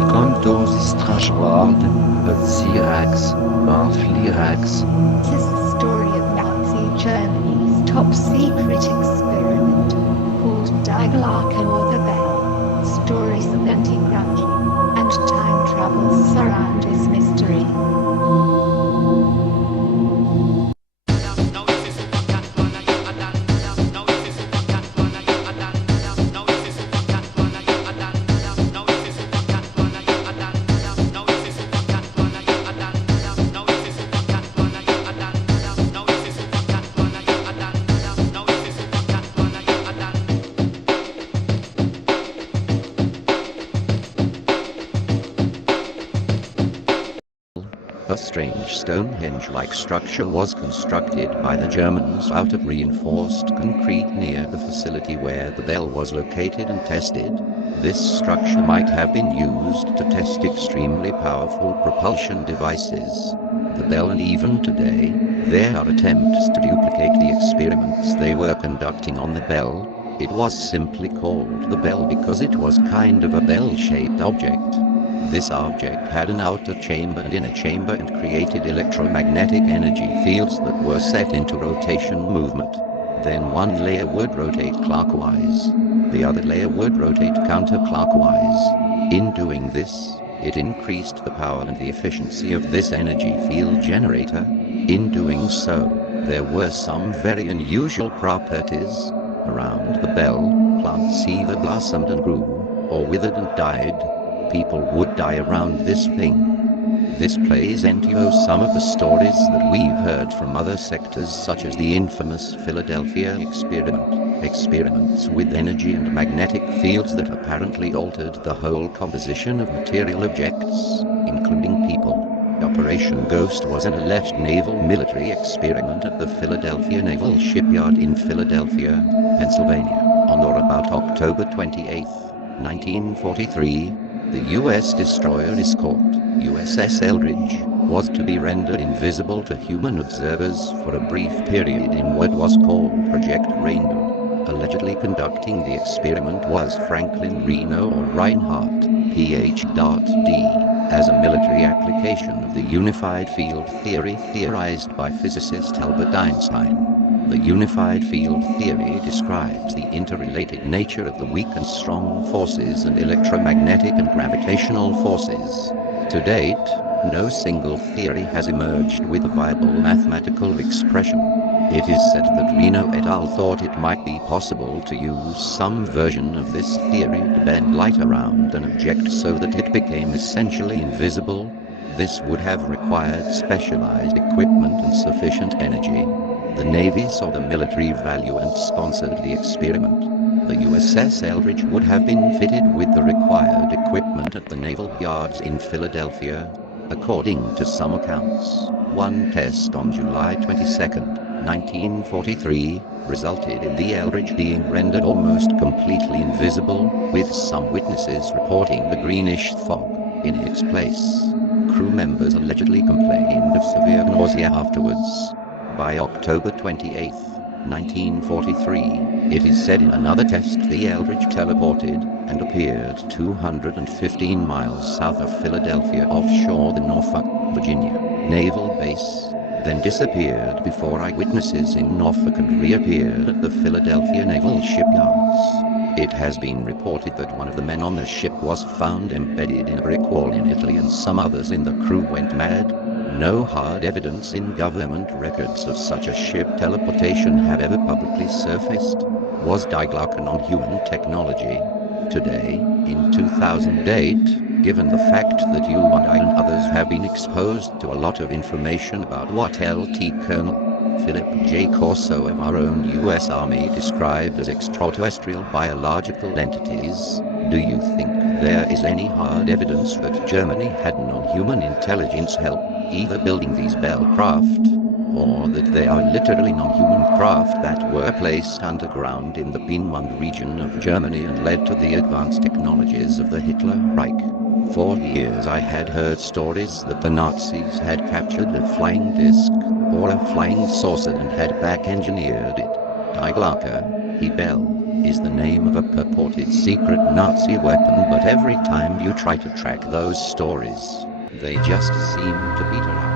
Welcome to this trash world, but Syrax, or Flirax. This is the story of Nazi Germany's top secret experiment called Dieglaka or the Bell. Stories of anti-gravity and time travel surround this mystery. A strange Stonehenge-like structure was constructed by the Germans out of reinforced concrete near the facility where the bell was located and tested. This structure might have been used to test extremely powerful propulsion devices. The bell, and even today, there are attempts to duplicate the experiments they were conducting on the bell. It was simply called the bell because it was kind of a bell-shaped object. This object had an outer chamber and inner chamber and created electromagnetic energy fields that were set into rotation movement. Then one layer would rotate clockwise. The other layer would rotate counterclockwise. In doing this, it increased the power and the efficiency of this energy field generator. In doing so, there were some very unusual properties. Around the bell, plants either blossomed and grew, or withered and died. People would die around this thing. This plays into some of the stories that we've heard from other sectors, such as the infamous Philadelphia experiment. Experiments with energy and magnetic fields that apparently altered the whole composition of material objects, including people. Operation Ghost was an alleged naval military experiment at the Philadelphia Naval Shipyard in Philadelphia, Pennsylvania, on or about October 28, 1943. The U.S. destroyer escort, USS Eldridge, was to be rendered invisible to human observers for a brief period in what was called Project Rainbow. Allegedly conducting the experiment was Franklin Reno or Reinhardt, Ph.D., as a military application of the unified field theory theorized by physicist Albert Einstein. The unified field theory describes the interrelated nature of the weak and strong forces and electromagnetic and gravitational forces. To date, no single theory has emerged with a viable mathematical expression. It is said that Reno et al. Thought it might be possible to use some version of this theory to bend light around an object so that it became essentially invisible. This would have required specialized equipment and sufficient energy. The Navy saw the military value and sponsored the experiment. The USS Eldridge would have been fitted with the required equipment at the naval yards in Philadelphia. According to some accounts, one test on July 22, 1943, resulted in the Eldridge being rendered almost completely invisible, with some witnesses reporting a greenish fog in its place. Crew members allegedly complained of severe nausea afterwards. By October 28, 1943, it is said in another test the Eldridge teleported and appeared 215 miles south of Philadelphia offshore the Norfolk, Virginia, naval base, then disappeared before eyewitnesses in Norfolk and reappeared at the Philadelphia Naval Shipyards. It has been reported that one of the men on the ship was found embedded in a brick wall in Italy and some others in the crew went mad. No hard evidence in government records of such a ship teleportation have ever publicly surfaced. Was Dieglaka non-human technology? Today, in 2008, given the fact that you and I and others have been exposed to a lot of information about what LT Colonel Philip J. Corso of our own U.S. Army described as extraterrestrial biological entities, do you think there is any hard evidence that Germany had non-human intelligence help either building these Bell craft, or that they are literally non-human craft that were placed underground in the Piedmont region of Germany and led to the advanced technologies of the Hitler Reich? For years I had heard stories that the Nazis had captured a flying disc, or a flying saucer, and had back-engineered it. Dieglaka, Bell, is the name of a purported secret Nazi weapon, but every time you try to track those stories, they just seem to peter out.